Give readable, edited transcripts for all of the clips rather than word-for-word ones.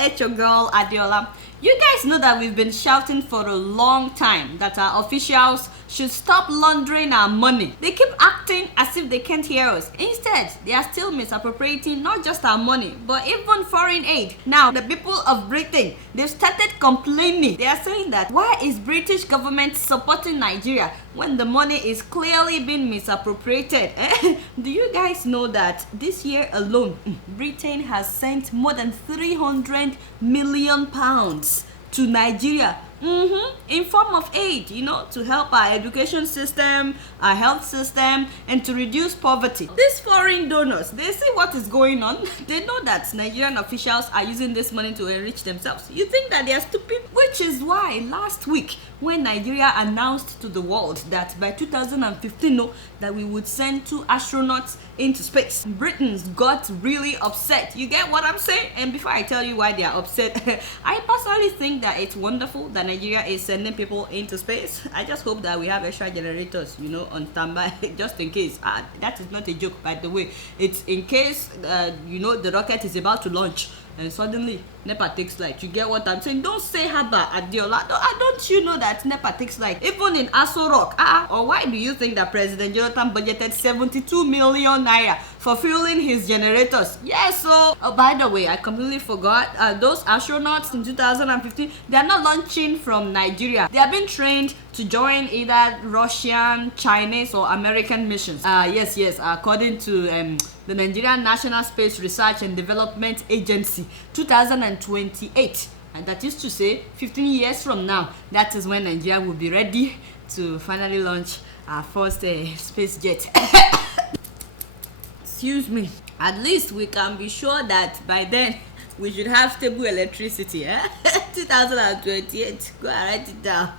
it's your girl Adeola. You guys know that we've been shouting for a long time that our officials should stop laundering our money. They keep acting as if they can't hear us. Instead, they are still misappropriating not just our money, but even foreign aid. Now, the people of Britain, they've started complaining. They are saying that why is British government supporting Nigeria when the money is clearly being misappropriated? Do you guys know that this year alone, Britain has sent more than 300 million pounds to Nigeria in form of aid, to help our education system, our health system, and to reduce poverty. These foreign donors, they see what is going on. They know that Nigerian officials are using this money to enrich themselves. You think that they are stupid? Which is why last week, when Nigeria announced to the world that by 2015, that we would send 2 astronauts into space, Britons got really upset. You get what I'm saying? And before I tell you why they are upset, I personally think that it's wonderful that Nigeria is sending people into space. I just hope that we have extra generators, on standby, just in case. That is not a joke, by the way. It's in case, the rocket is about to launch and suddenly NEPA takes light. You get what I'm saying? Don't say haba, Adeola. Don't you know that NEPA takes light? Even in Aso Rock. Or why do you think that President Jonathan budgeted 72 million naira for fueling his generators? Yes, so, by the way, I completely forgot. Those astronauts in 2015, they are not launching from Nigeria. They are being trained to join either Russian, Chinese, or American missions. Yes, according to the Nigerian National Space Research and Development Agency, 2028. And that is to say, 15 years from now, that is when Nigeria will be ready to finally launch our first space jet. Excuse me. At least we can be sure that by then, we should have stable electricity. 2028. Go and write it down.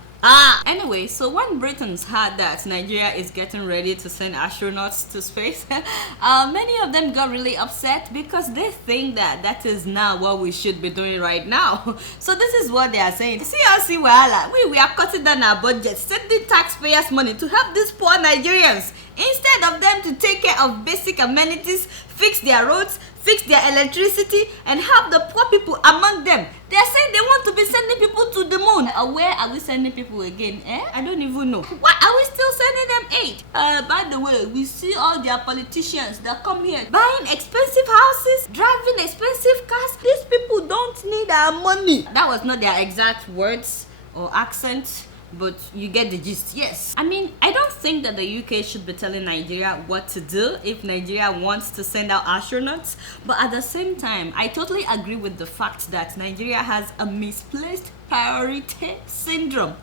Anyway, so when Britons heard that Nigeria is getting ready to send astronauts to space, many of them got really upset because they think that is now what we should be doing right now. So this is what they are saying. See, wahala. We are cutting down our budget, sending taxpayers' money to help these poor Nigerians instead of them to take care of basic amenities, fix their roads, fix their electricity, and help the poor people among them. They are saying they want to be sending people to the moon. Where are we sending people again? I don't even know. Why are we still sending them aid? By the way, we see all their politicians that come here buying expensive houses, driving expensive cars. These people don't need our money. That was not their exact words or accent, but you get the gist. Yes, I mean, I don't think that the UK should be telling Nigeria what to do if Nigeria wants to send out astronauts, but at the same time, I totally agree with the fact that Nigeria has a misplaced priority syndrome.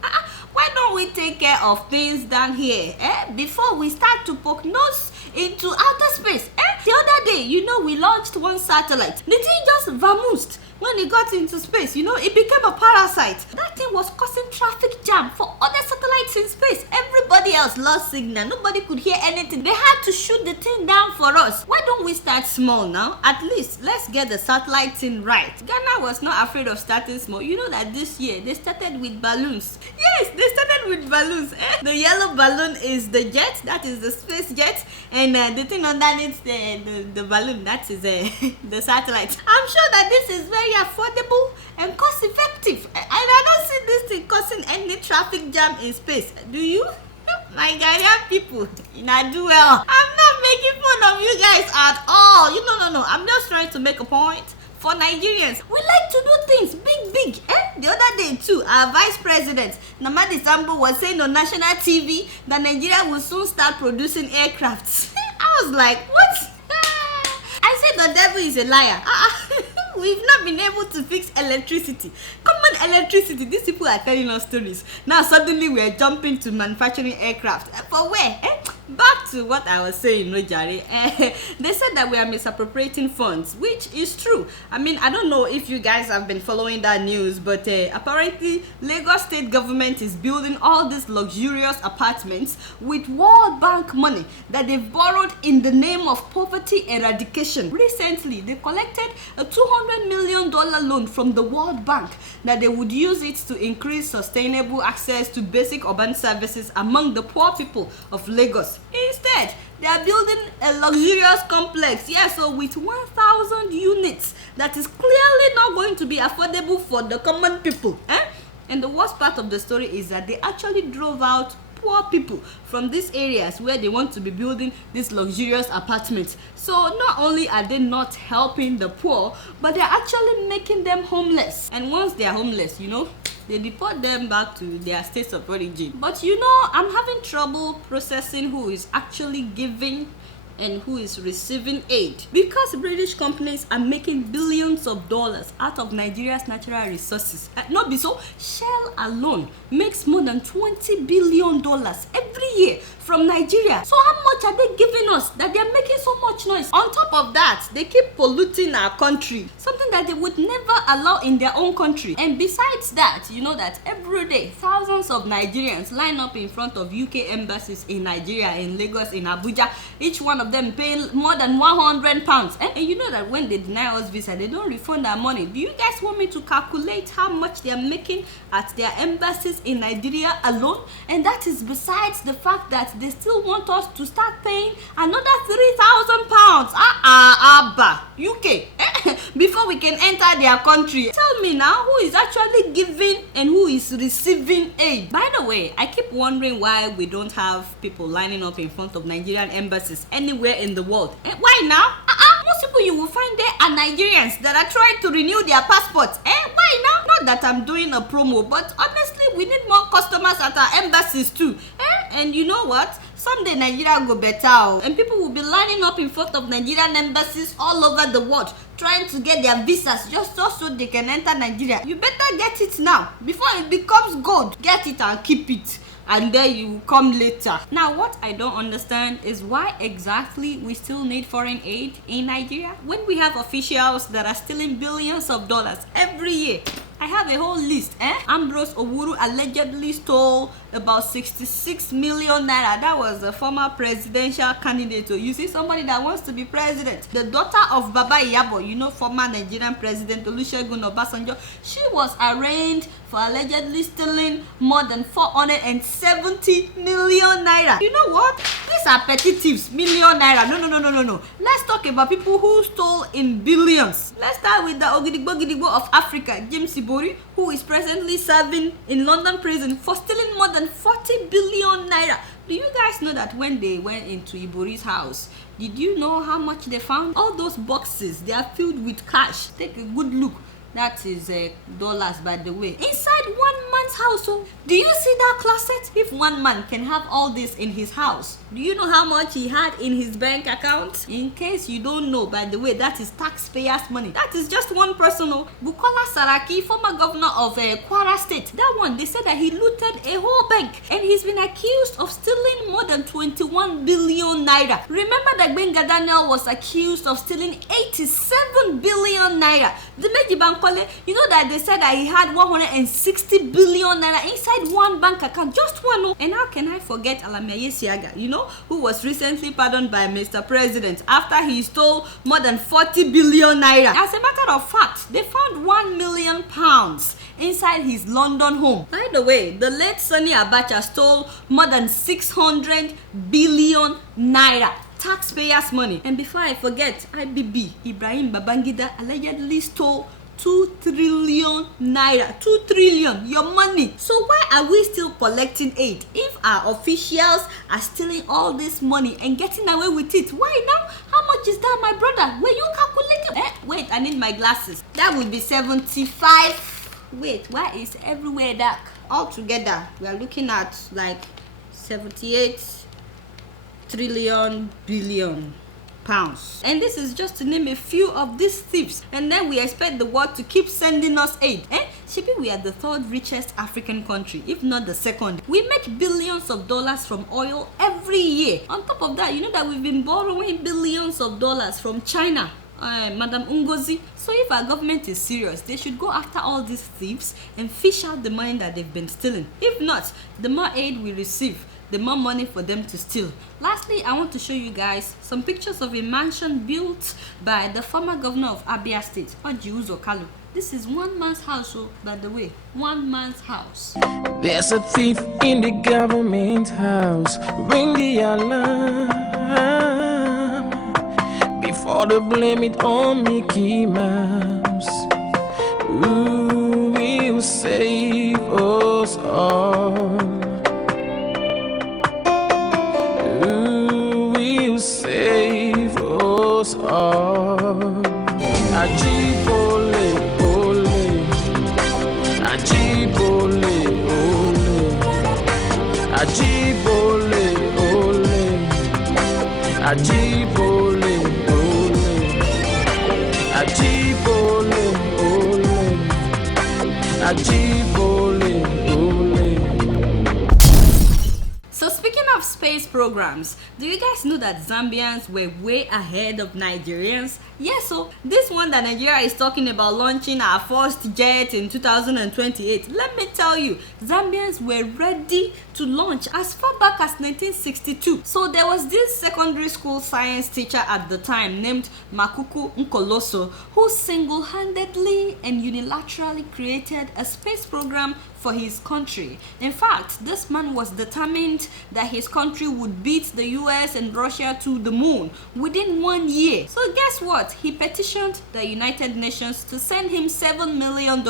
Why don't we take care of things down here before we start to poke nose into outer space? The other day, we launched one satellite. The thing just vamoosed. When it got into space, it became a parasite. That thing was causing traffic jam for other satellites in space. Everybody else lost signal. Nobody could hear anything. They had to shoot the thing down for us. Why don't we start small now? At least, let's get the satellite thing right. Ghana was not afraid of starting small. You know that this year, they started with balloons. Yes, they started with balloons. The yellow balloon is the jet. That is the space jet. And the thing underneath the balloon, that is the satellite. I'm sure that this is very affordable and cost effective, and I don't see this thing causing any traffic jam in space. Do you? Nigerian people, do well. I'm not making fun of you guys at all. No. I'm just trying to make a point. For Nigerians, we like to do things big. The other day too, our vice president, Namadi Sambo, was saying on national TV that Nigeria will soon start producing aircrafts. I was like, what? I said the devil is a liar. We've not been able to fix electricity. Common electricity. These people are telling us stories. Now suddenly we are jumping to manufacturing aircraft. For where? Back to what I was saying, no Jare. They said that we are misappropriating funds, which is true. I mean, I don't know if you guys have been following that news, but apparently Lagos state government is building all these luxurious apartments with World Bank money that they've borrowed in the name of poverty eradication. Recently, they collected a $200 million loan from the World Bank that they would use it to increase sustainable access to basic urban services among the poor people of Lagos. serious. Instead, they are building a luxurious complex, so with 1,000 units that is clearly not going to be affordable for the common people. And the worst part of the story is that they actually drove out poor people from these areas where they want to be building these luxurious apartments. So not only are they not helping the poor, but they're actually making them homeless. And once they are homeless, they deport them back to their states of origin. But I'm having trouble processing who is actually giving and who is receiving aid, because British companies are making billions of dollars out of Nigeria's natural resources. Not be so, Shell alone makes more than $20 billion every year from Nigeria. So how much are they giving us that they are making so much noise? On top of that, they keep polluting our country, something that they would never allow in their own country. And besides that, that every day thousands of Nigerians line up in front of UK embassies in Nigeria, in Lagos, in Abuja, each one of them paying more than £100. And you know that when they deny us visa, they don't refund our money. Do you guys want me to calculate how much they are making at their embassies in Nigeria alone? And that is besides the fact that they still want us to start paying another £3,000 Abba UK before we can enter their country. Tell me now, who is actually giving and who is receiving aid? By the way, I keep wondering why we don't have people lining up in front of Nigerian embassies anywhere in the world. Why now? Most people you will find there are Nigerians that are trying to renew their passports. Why now? Not that I'm doing a promo, but honestly, we need more customers at our embassies too. And you know what? Someday Nigeria will go better, and people will be lining up in front of Nigerian embassies all over the world trying to get their visas just so they can enter Nigeria. You better get it now before it becomes gold. Get it and keep it, and then you come later. Now, what I don't understand is why exactly we still need foreign aid in Nigeria when we have officials that are stealing billions of dollars every year. I have a whole list. Ambrose Owuru allegedly stole about 66 million naira. That was a former presidential candidate. You see, somebody that wants to be president. The daughter of Baba Iyabo, former Nigerian president Olusegun Obasanjo, she was arraigned for allegedly stealing more than 470 million naira. You know what? These are petty thieves. Million naira. No. Let's talk about people who stole in billions. Let's start with the Ogidigbo of Africa, James Ibori, who is presently serving in London prison for stealing more than 40 billion naira. Do you guys know that when they went into Ibori's house, did you know how much they found? All those boxes, they are filled with cash. Take a good look. That is dollars, by the way. Inside one man's household. Do you see that closet? If one man can have all this in his house, do you know how much he had in his bank account? In case you don't know, by the way, that is taxpayers' money. That is just one person. Bukola Saraki, former governor of Kwara State. That one, they said that he looted a whole bank, and he's been accused of stealing more than 21 billion naira. Remember that Benga Daniel was accused of stealing 87 billion naira. The Meji Bank, you know that they said that he had 160 billion naira inside one bank account, just one. And how can I forget Alamiaye Siaga, who was recently pardoned by Mr. President after he stole more than 40 billion naira. As a matter of fact, they found £1 million inside his London home. By the way, the late Sani Abacha stole more than 600 billion naira. Taxpayers' money. And before I forget, IBB, Ibrahim Babangida, allegedly stole 2 trillion naira. 2 trillion, your money. So why are we still collecting aid if our officials are stealing all this money and getting away with it? Why now? How much is that, my brother? Were you calculating? Wait, I need my glasses. That would be 75. Wait, why is everywhere dark? Altogether, we are looking at like 78 trillion billion pounds. And this is just to name a few of these thieves. And then we expect the world to keep sending us aid. Shippy, we are the third richest African country, if not the second. We make billions of dollars from oil every year. On top of that, you know that we've been borrowing billions of dollars from China. Madam Ngozi. So if our government is serious, they should go after all these thieves and fish out the money that they've been stealing. If not, the more aid we receive, the more money for them to steal. Lastly, I want to show you guys some pictures of a mansion built by the former governor of Abia State, Oji Uzor Kalu. This is one man's house, oh, by the way, one man's house. There's a thief in the government house. Bring the alarm before they blame it on Mickey Mouse. Who will save us all? Who will save us all? Ajibole, ole. Ajibole, ole. Ajibole, ole. Ajibole, ole. Ajibole, ole. Ajibole, ole. So speaking of space programs, do you guys know that Zambians were way ahead of Nigerians? Yes, so this one that Nigeria is talking about launching our first jet in 2028, let me tell you, Zambians were ready to launch as far back as 1962. So there was this secondary school science teacher at the time named Makuku Nkoloso who single-handedly and unilaterally created a space program for his country. In fact, this man was determined that his country would beat the US and Russia to the moon within 1 year. So guess what? He petitioned the United Nations to send him $7 million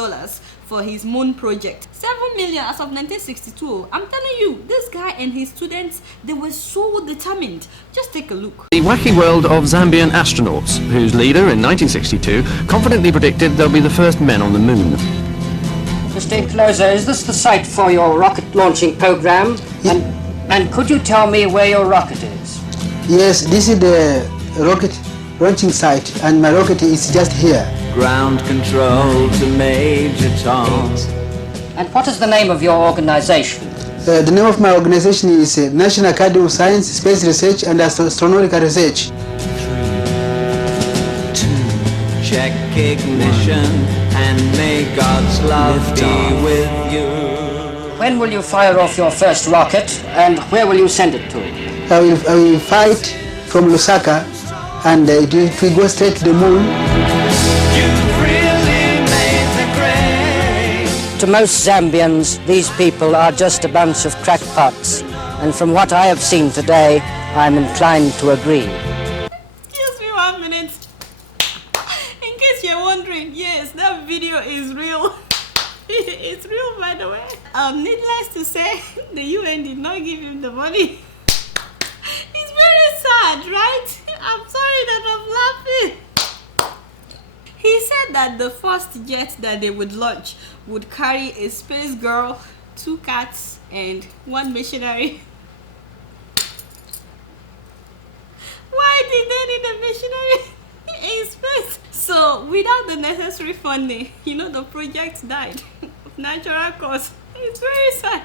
for his moon project. 7 million as of 1962. I'm telling you, this guy and his students, they were so determined. Just take a look. The wacky world of Zambian astronauts, whose leader in 1962 confidently predicted they'll be the first men on the moon. Mr. Encloser, is this the site for your rocket launching program? And could you tell me where your rocket is? Yes, this is the rocket launching site, and my rocket is just here. Ground control to Major Tom. And what is the name of your organization? The name of my organization is National Academy of Science, Space Research and Astronautical Research. 3, 2, check ignition, and may God's love be with you. When will you fire off your first rocket, and where will you send it to? I will fight from Lusaka, and it will go straight to the moon. You've really made me great. To most Zambians, these people are just a bunch of crackpots, and from what I have seen today, I'm inclined to agree. Excuse me 1 minute. In case you're wondering, yes, that video is real. It's real, by the way. Needless to say, the UN did not give him the money. It's very sad, right? I'm sorry that I'm laughing. He said that the first jet that they would launch would carry a space girl, 2 cats, and 1 missionary. Why did they need a missionary in space? So without the necessary funding, the project died of natural cause. It's very sad.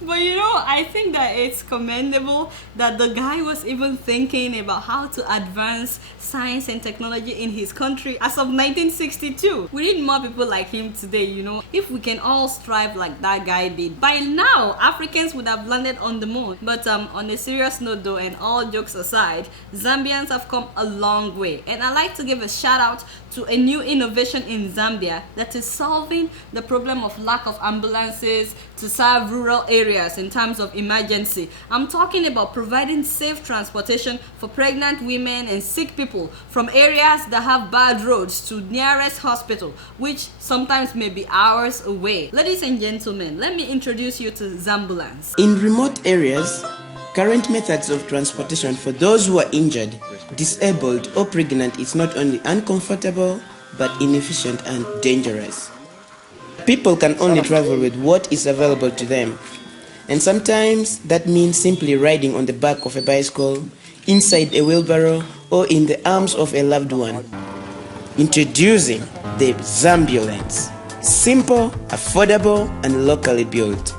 But I think that it's commendable that the guy was even thinking about how to advance science and technology in his country as of 1962. We need more people like him today, If we can all strive like that guy did, by now Africans would have landed on the moon. But on a serious note though, and all jokes aside, Zambians have come a long way. And I like to give a shout out to a new innovation in Zambia that is solving the problem of lack of ambulances to serve rural areas in terms of emergency. I'm talking about providing safe transportation for pregnant women and sick people from areas that have bad roads to nearest hospital, which sometimes may be hours away. Ladies and gentlemen, let me introduce you to Zambulance. In remote areas, current methods of transportation for those who are injured, disabled or pregnant is not only uncomfortable but inefficient and dangerous. People can only travel with what is available to them, and sometimes that means simply riding on the back of a bicycle, inside a wheelbarrow, or in the arms of a loved one. Introducing the Zambulance. Simple, affordable, and locally built.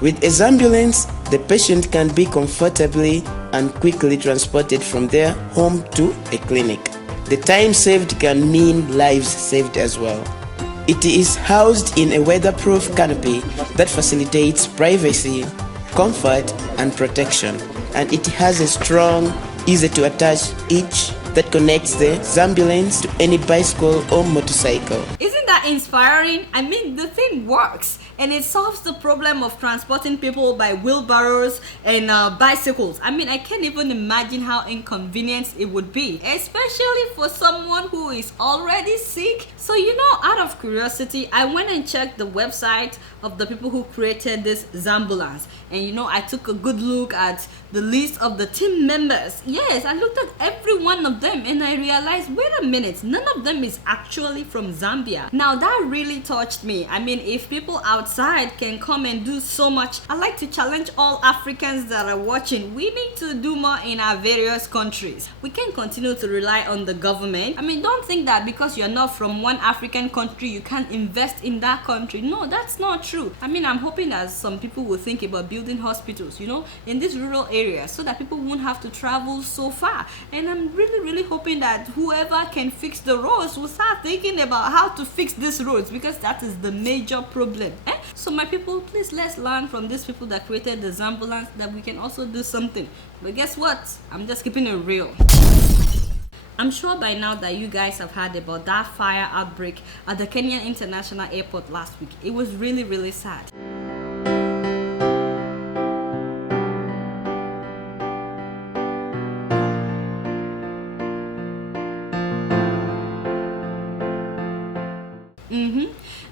With a Zambulance, the patient can be comfortably and quickly transported from their home to a clinic. The time saved can mean lives saved as well. It is housed in a weatherproof canopy that facilitates privacy comfort, and protection. And it has a strong, easy to attach hitch that connects the Zambulance to any bicycle or motorcycle. Isn't that inspiring? I mean, the thing works and it solves the problem of transporting people by wheelbarrows and bicycles. I mean, I can't even imagine how inconvenient it would be, especially for someone who is already sick. So, out of curiosity, I went and checked the website of the people who created this Zambulance, and I took a good look at the list of the team members. Yes, I looked at every one of them and I realized, wait a minute, none of them is actually from Zambia. Now that really touched me. I mean, if people outside can come and do so much, I'd like to challenge all Africans that are watching. We need to do more in our various countries. We can't continue to rely on the government. I mean, don't think that because you're not from one African country, you can't invest in that country. No, that's not true. I mean, I'm hoping that some people will think about building hospitals, in these rural areas, so that people won't have to travel so far. And I'm really hoping that whoever can fix the roads will start thinking about how to fix these roads, because that is the major problem. So my people, please, let's learn from these people that created the Zambulance that we can also do something. But guess what? I'm just keeping it real. I'm sure by now that you guys have heard about that fire outbreak at the Kenyan International Airport last week. It was really sad.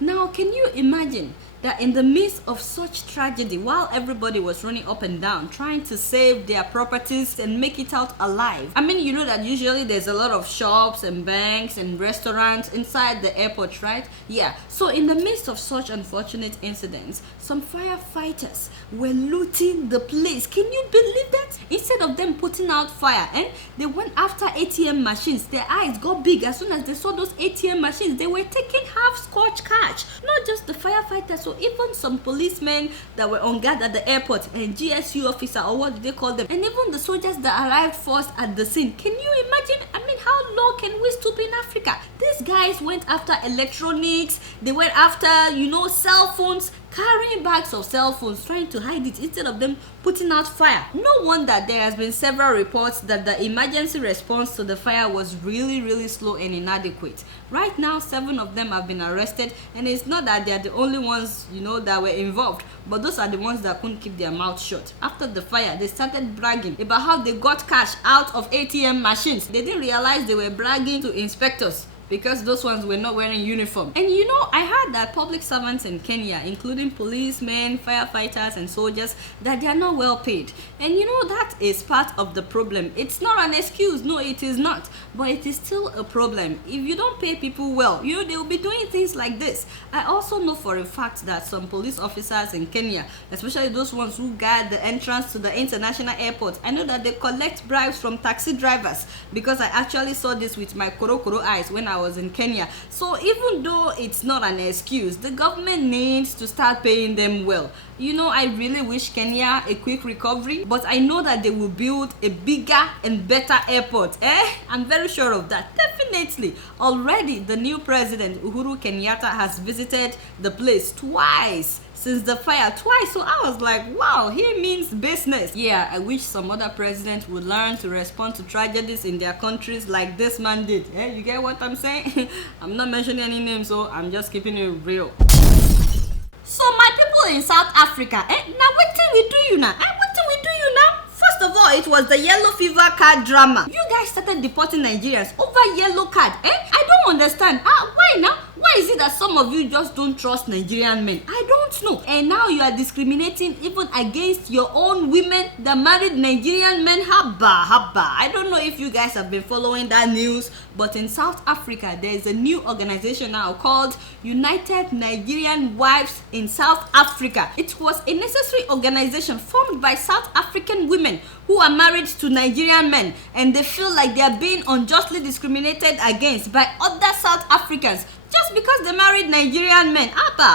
Now, can you imagine that in the midst of such tragedy, while everybody was running up and down trying to save their properties and make it out alive? I mean, that usually there's a lot of shops and banks and restaurants inside the airport, right? Yeah. So in the midst of such unfortunate incidents, some firefighters were looting the place. Can you believe that? Instead of them putting out fire, they went after ATM machines. Their eyes got big as soon as they saw those ATM machines. They were taking half-scotch cash. Not just the firefighters, so even some policemen that were on guard at the airport, and GSU officer, or what do they call them, and even the soldiers that arrived first at the scene. Can you imagine? I mean, how low can we stoop in Africa? These guys went after electronics. They went after, cell phones, carrying bags of cell phones, trying to hide it instead of them putting out fire. No wonder there has been several reports that the emergency response to the fire was really slow and inadequate. Right now, 7 of them have been arrested, and it's not that they are the only ones, that were involved, but those are the ones that couldn't keep their mouth shut. After the fire, they started bragging about how they got cash out of ATM machines. They didn't realize they were bragging to inspectors, because those ones were not wearing uniform. And I heard that public servants in Kenya, including policemen, firefighters, and soldiers, that they are not well paid. And that is part of the problem. It's not an excuse. No, it is not. But it is still a problem. If you don't pay people well, they will be doing things like this. I also know for a fact that some police officers in Kenya, especially those ones who guard the entrance to the international airport, I know that they collect bribes from taxi drivers, because I actually saw this with my korokoro eyes when I was in Kenya. So even though it's not an excuse, the government needs to start paying them well. I really wish Kenya a quick recovery, but I know that they will build a bigger and better airport. I'm very sure of that. Definitely. Already, the new president, Uhuru Kenyatta, has visited the place twice since the fire. Twice. So I was like, wow, he means business. Yeah, I wish some other president would learn to respond to tragedies in their countries like this man did. You get what I'm saying? I'm not mentioning any names, so I'm just keeping it real. So my people in South Africa, now what do we do you now? First of all, it was the yellow fever card drama. You guys started deporting Nigerians over yellow card. I don't understand. Why now? Why is it that some of you just don't trust Nigerian men? I don't know. And now you are discriminating even against your own women that married Nigerian men. Haba. I don't know if you guys have been following that news, but in South Africa, there is a new organization now called United Nigerian Wives in South Africa. It was a necessary organization formed by South African women who are married to Nigerian men, and they feel like they are being unjustly discriminated against by other South Africans just because they married Nigerian men.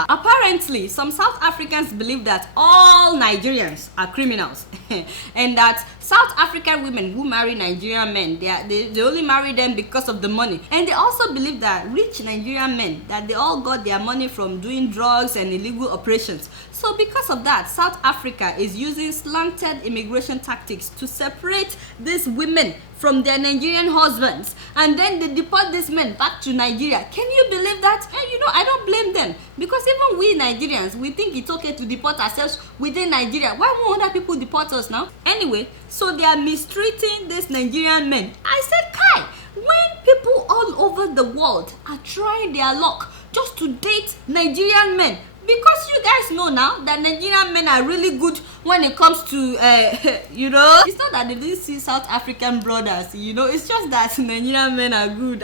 Apparently, some South Africans believe that all Nigerians are criminals and that South African women who marry Nigerian men, they only marry them because of the money. And they also believe that rich Nigerian men, that they all got their money from doing drugs and illegal operations. So because of that, South Africa is using slanted immigration tactics to separate these women from their Nigerian husbands, and then they deport these men back to Nigeria. Can you believe that? And you know, I don't blame them, because even we Nigerians, we think it's okay to deport ourselves within Nigeria. Why won't other people deport us now? Anyway, so they are mistreating these Nigerian men. I said, Kai, when people all over the world are trying their luck just to date Nigerian men, because you guys know now that Nigerian men are really good when it comes to, you know, it's not that they didn't see South African brothers, you know, it's just that Nigerian men are good.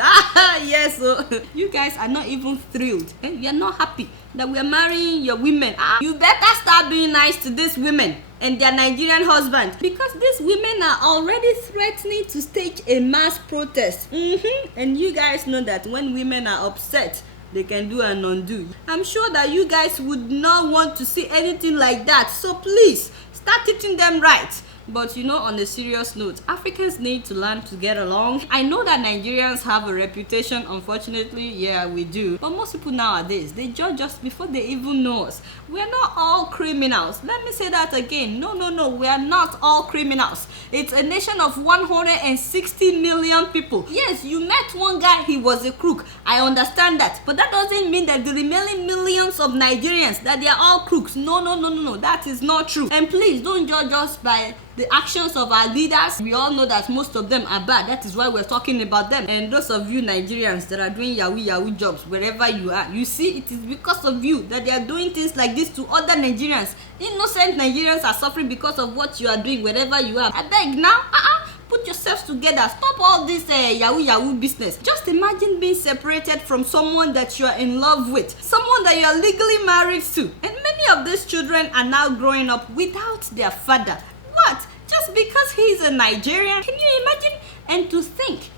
Yes, so you guys are not even thrilled. You are not happy that we are marrying your women. You better start being nice to these women and their Nigerian husbands, because these women are already threatening to stage a mass protest. And you guys know that when women are upset, they can do and undo. I'm sure that you guys would not want to see anything like that. So please, start teaching them right. But you know, on a serious note, Africans need to learn to get along. I know that Nigerians have a reputation, unfortunately, yeah, we do. But most people nowadays, they judge us before they even know us. We're not all criminals. Let me say that again. No, we are not all criminals. It's a nation of 160 million people. Yes, you met one guy, he was a crook. I understand that. But that doesn't mean that the remaining millions of Nigerians, that they are all crooks. No, that is not true. And please, don't judge us by the actions of our leaders. We all know that most of them are bad. That is why we're talking about them. And those of you Nigerians that are doing yahoo jobs wherever you are, you see, it is because of you that they are doing things like this to other Nigerians. Innocent Nigerians are suffering because of what you are doing wherever you are. I beg now, put yourselves together. Stop all this yahoo business. Just imagine being separated from someone that you are in love with, someone that you are legally married to, and many of these children are now growing up without their father. What? Just because he's a Nigerian? Can you imagine? And to think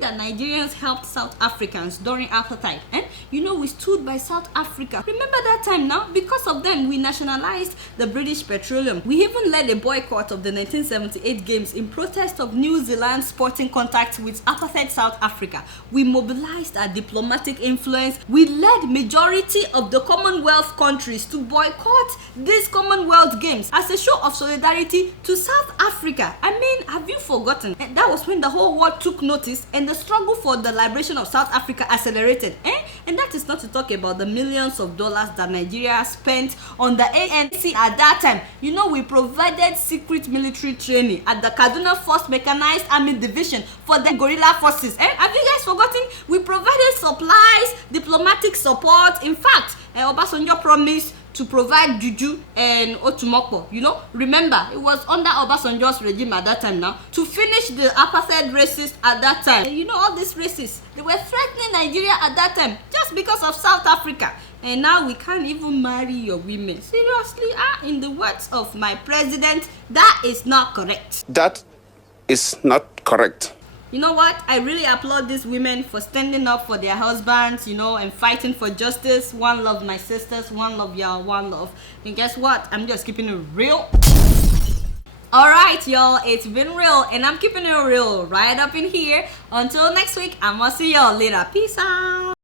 that Nigerians helped South Africans during apartheid, and you know, we stood by South Africa. Remember that time now? Because of them, we nationalized the British Petroleum. We even led a boycott of the 1978 games in protest of New Zealand's sporting contact with apartheid South Africa. We mobilized our diplomatic influence. We led majority of the Commonwealth countries to boycott these Commonwealth games as a show of solidarity to South Africa. I mean, have you forgotten? And that was when the whole world took notice and the struggle for the liberation of South Africa accelerated. And that is not to talk about the millions of dollars that Nigeria spent on the ANC at that time. You know, we provided secret military training at the Kaduna 1st Mechanized Army Division for the guerrilla forces. Have you guys forgotten? We provided supplies, diplomatic support. In fact, Obasanjo promised to provide juju and otumokpo. You know, remember, it was under Obasanjo's regime at that time now to finish the apartheid racists at that time. And you know, all these racists, they were threatening Nigeria at that time just because of South Africa. And now we can't even marry your women. Seriously, in the words of my president, that is not correct. That is not correct. You know what? I really applaud these women for standing up for their husbands, you know, and fighting for justice. One love, my sisters. One love, y'all. One love. And guess what? I'm just keeping it real. Alright, y'all. It's been real. And I'm keeping it real right up in here. Until next week, I'm gonna see y'all later. Peace out.